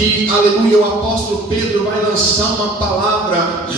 que, aleluia, o apóstolo Pedro vai lançar uma palavra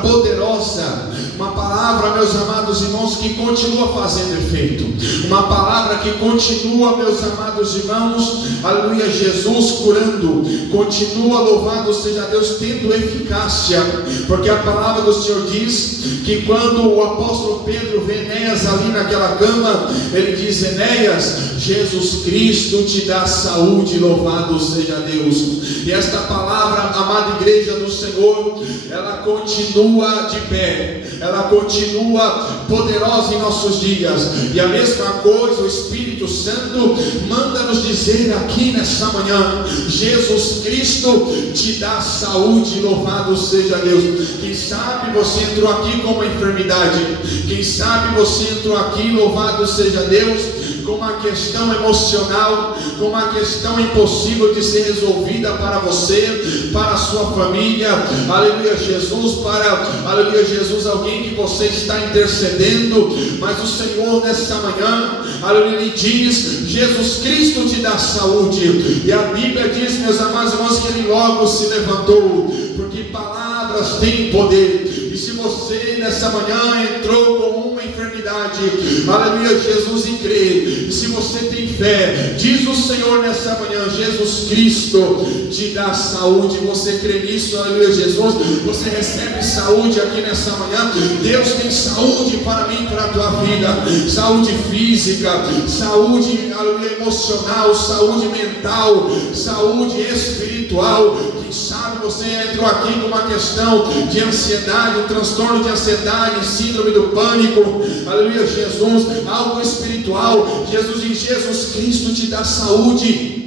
poderosa, uma palavra, meus amados irmãos, que continua fazendo efeito, uma palavra que continua, meus amados irmãos, aleluia, Jesus curando, continua, louvado seja Deus, tendo eficácia, porque a palavra do Senhor diz que quando o apóstolo Pedro vê Enéas ali naquela cama, ele diz: Enéas, Jesus Cristo te dá saúde, louvado seja Deus. E esta palavra, amada igreja do Senhor, ela continua de pé, ela continua poderosa em nossos dias. E a mesma coisa o Espírito Santo manda nos dizer aqui nessa manhã: Jesus Cristo te dá saúde, louvado seja Deus. Quem sabe você entrou aqui com uma enfermidade, quem sabe você entrou aqui, louvado seja Deus, com uma questão emocional, com uma questão impossível de ser resolvida para você, para a sua família, aleluia Jesus, aleluia Jesus, alguém que você está intercedendo, mas o Senhor nessa manhã, aleluia, Ele diz: Jesus Cristo te dá saúde. E a Bíblia diz, meus amados irmãos, que Ele logo se levantou, porque palavras têm poder. E se você nessa manhã entrou com uma enfermidade, aleluia Jesus, e crê, e se você tem fé, diz o Senhor nessa manhã: Jesus Cristo te dá saúde. Você crê nisso, aleluia Jesus, você recebe saúde aqui nessa manhã. Deus tem saúde para mim, para a tua vida, saúde física, saúde, aleluia, emocional, saúde mental, saúde espiritual. Quem sabe você entrou aqui com uma questão de ansiedade, um transtorno de ansiedade, síndrome do pânico, aleluia Jesus, algo espiritual. Jesus diz: Jesus Cristo te dá saúde.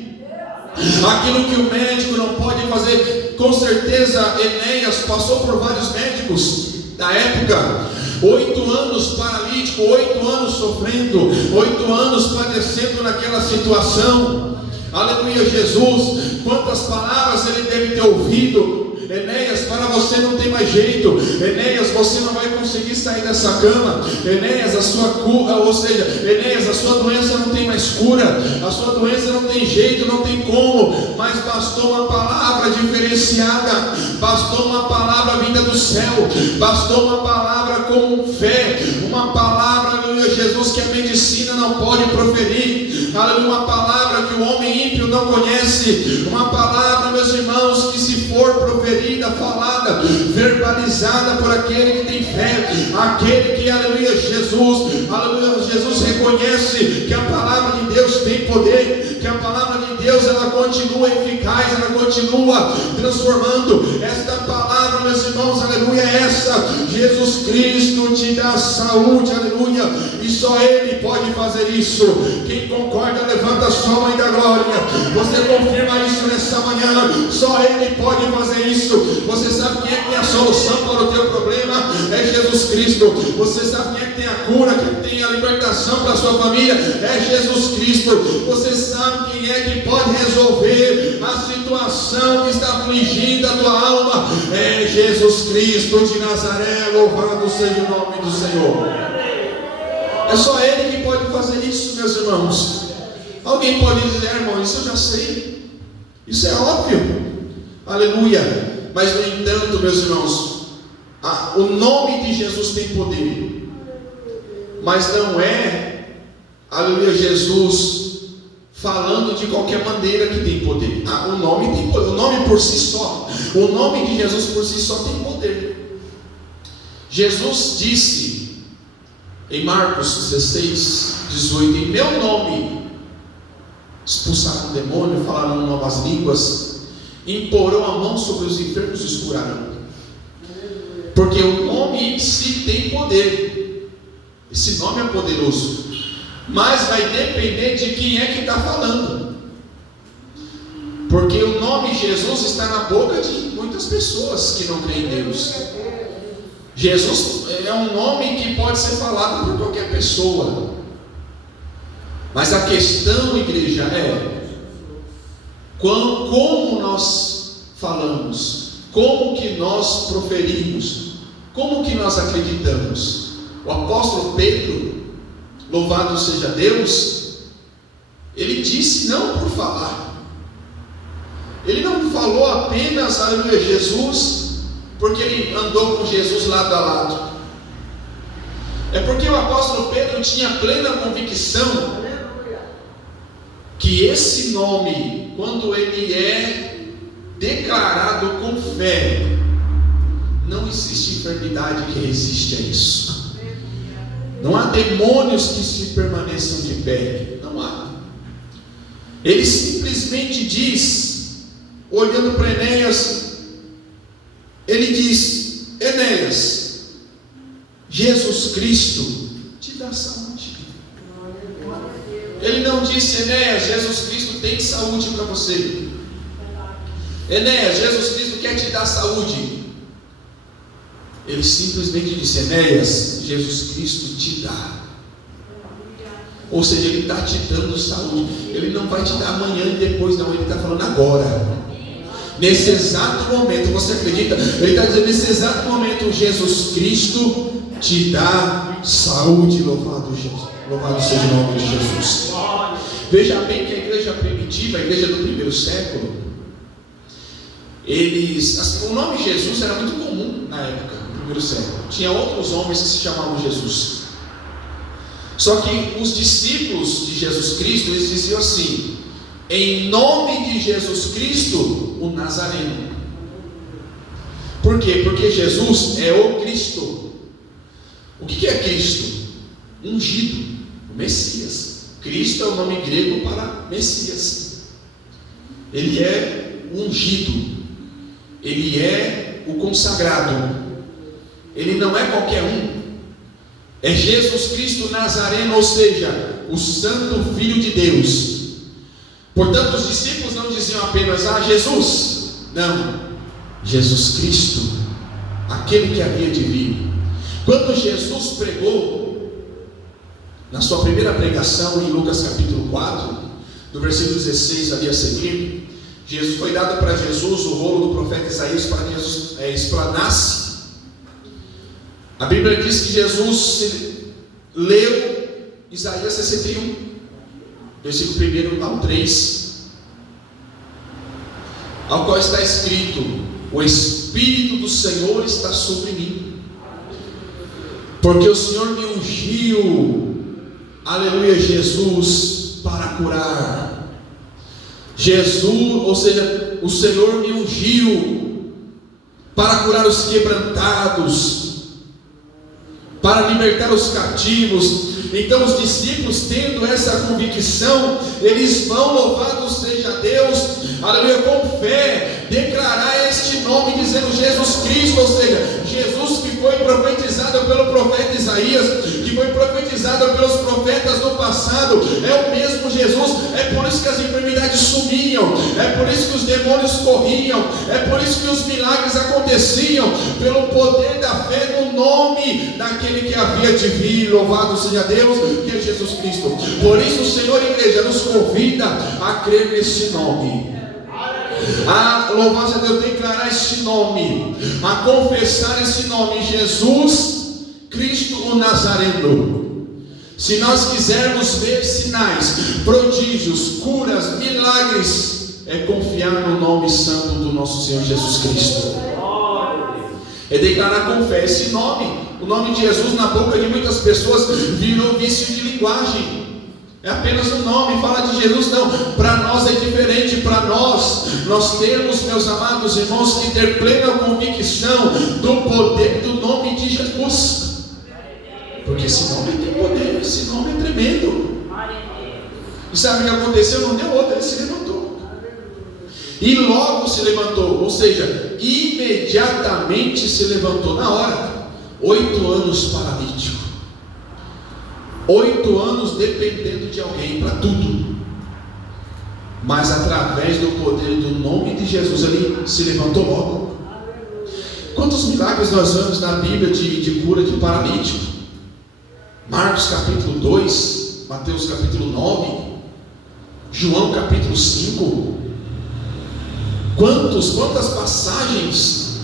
Aquilo que o médico não pode fazer, com certeza Enéas passou por vários médicos da época, 8 anos paralítico, 8 anos sofrendo, 8 anos padecendo naquela situação. Aleluia Jesus, quantas palavras ele deve ter ouvido: Enéas, para você não tem mais jeito, Enéas, você não vai conseguir sair dessa cama, Enéas, a sua cura, ou seja, Enéas, a sua doença não tem mais cura, a sua doença não tem jeito, não tem como. Mas bastou uma palavra diferenciada, bastou uma palavra vinda do céu, bastou uma palavra com fé, uma palavra, aleluia Jesus, que a medicina não pode proferir, aleluia, uma palavra que o homem ímpio não conhece, uma palavra, meus irmãos, que se for proferida, falada, verbalizada por aquele que tem fé, aquele que, aleluia Jesus reconhece que a palavra de Deus tem poder, que a palavra de Deus ela continua eficaz, ela continua transformando. Esta palavra, meus irmãos, aleluia, é essa: Jesus Cristo te dá saúde, aleluia, e só Ele pode fazer isso. Quem concorda, levanta a sua mão e dá glória. Você confirma isso nessa manhã: só Ele pode fazer isso. Você sabe quem é que tem a solução para o teu problema? É Jesus Cristo. Você sabe quem é que tem a cura, quem tem a libertação para a sua família? É Jesus Cristo. Você sabe quem é que pode resolver a situação que está afligindo a tua alma? É Jesus Cristo de Nazaré. Louvado seja o nome do Senhor. É só Ele que pode fazer isso, meus irmãos. Alguém pode dizer: irmão, isso eu já sei, isso é óbvio, aleluia. Mas no entanto, meus irmãos, o nome de Jesus tem poder, mas não é, aleluia, Jesus falando de qualquer maneira que tem poder. O nome tem poder, o nome por si só, o nome de Jesus por si só tem poder. Jesus disse em Marcos 16, 18: em meu nome expulsaram o demônio, falaram novas línguas, imporão a mão sobre os enfermos e os curarão. Porque o nome em si tem poder, esse nome é poderoso, mas vai depender de quem é que está falando, porque o nome Jesus está na boca de muitas pessoas que não creem em Deus. Jesus é um nome que pode ser falado por qualquer pessoa, mas a questão, igreja, é como nós falamos, como que nós proferimos, como que nós acreditamos. O apóstolo Pedro, louvado seja Deus, ele disse não por falar, Ele não falou apenas, aleluia, Jesus, porque ele andou com Jesus lado a lado. É porque o apóstolo Pedro tinha plena convicção que esse nome, quando ele é declarado com fé, não existe enfermidade que resiste a isso. Não há demônios que se permaneçam de pé. Não há. Ele simplesmente diz, olhando para Enéas, ele diz: Enéas, Jesus Cristo te dá saúde. Ele não disse: Enéas, Jesus Cristo tem saúde para você. Enéas, Jesus Cristo quer te dar saúde. Ele simplesmente disse: Enéas, Jesus Cristo te dá. Ou seja, ele está te dando saúde. Ele não vai te dar amanhã e depois, não. Ele está falando agora. Nesse exato momento, você acredita? Ele está dizendo: nesse exato momento, Jesus Cristo te dá saúde. Louvado seja o nome de Jesus. Veja bem que a igreja primitiva, a igreja do primeiro século, o nome Jesus era muito comum na época, no primeiro século. Tinha outros homens que se chamavam Jesus. Só que os discípulos de Jesus Cristo, eles diziam assim: em nome de Jesus Cristo, o Nazareno. Por quê? Porque Jesus é o Cristo. O que é Cristo? Ungido, o Messias. Cristo é o nome grego para Messias. Ele é ungido. Ele é o consagrado. Ele não é qualquer um. É Jesus Cristo Nazareno, ou seja, o Santo Filho de Deus. Portanto, os discípulos não diziam apenas: ah, Jesus. Não, Jesus Cristo, aquele que havia de vir. Quando Jesus pregou, na sua primeira pregação, em Lucas capítulo 4, do versículo 16 ali a seguir, Jesus foi dado para Jesus o rolo do profeta Isaías para que Jesus explanasse. A Bíblia diz que Jesus leu Isaías 61, versículo 1 ao 3, ao qual está escrito: o Espírito do Senhor está sobre mim, porque o Senhor me ungiu, aleluia, Jesus, para curar. Jesus, ou seja, o Senhor me ungiu para curar os quebrantados, para libertar os cativos. Então os discípulos, tendo essa convicção, eles vão, louvado seja Deus, aleluia, com fé, declarar este nome, dizendo Jesus Cristo, ou seja, Jesus que foi profetizado pelo profeta Isaías, que foi profetizado pelos profetas no passado, é o mesmo Jesus. É por isso que as enfermidades sumiam, é por isso que os demônios corriam, é por isso que os milagres aconteciam, pelo poder da fé no nome daquele que havia de vir. Louvado seja Deus, que é Jesus Cristo. Por isso o Senhor, igreja, nos convida a crer nesse nome, a louvar a Deus, declarar esse nome, a confessar esse nome, Jesus Cristo o Nazareno. Se nós quisermos ver sinais, prodígios, curas, milagres, é confiar no nome santo do nosso Senhor Jesus Cristo, é declarar com fé esse nome. O nome de Jesus na boca de muitas pessoas virou vício de linguagem. É apenas um nome, fala de Jesus. Não, para nós é diferente. Para nós temos, meus amados irmãos, que ter plena convicção do poder do nome de Jesus, porque esse nome tem poder, esse nome é tremendo. E sabe o que aconteceu? Não deu outra, ele se levantou, e logo se levantou, ou seja, imediatamente se levantou, na hora. 8 anos paralítico, 8 anos dependendo de alguém para tudo, mas através do poder do nome de Jesus, ele se levantou logo. Quantos milagres nós vemos na Bíblia de cura de paralítico? Marcos capítulo 2, Mateus capítulo 9, João capítulo 5. Quantas passagens,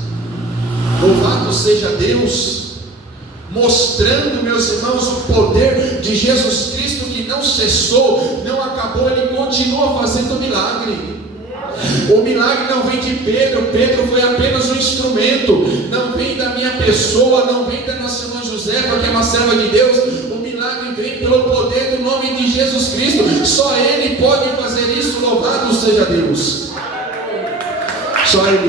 louvado seja Deus, mostrando, meus irmãos, o poder de Jesus Cristo, que não cessou, não acabou, ele continua fazendo milagre. O milagre não vem de Pedro. Pedro foi apenas um instrumento. Não vem da minha pessoa, não vem da nossa irmã Josefa, que é uma serva de Deus. O milagre vem pelo poder do nome de Jesus Cristo. Só Ele pode fazer isso. Louvado seja Deus. Só Ele.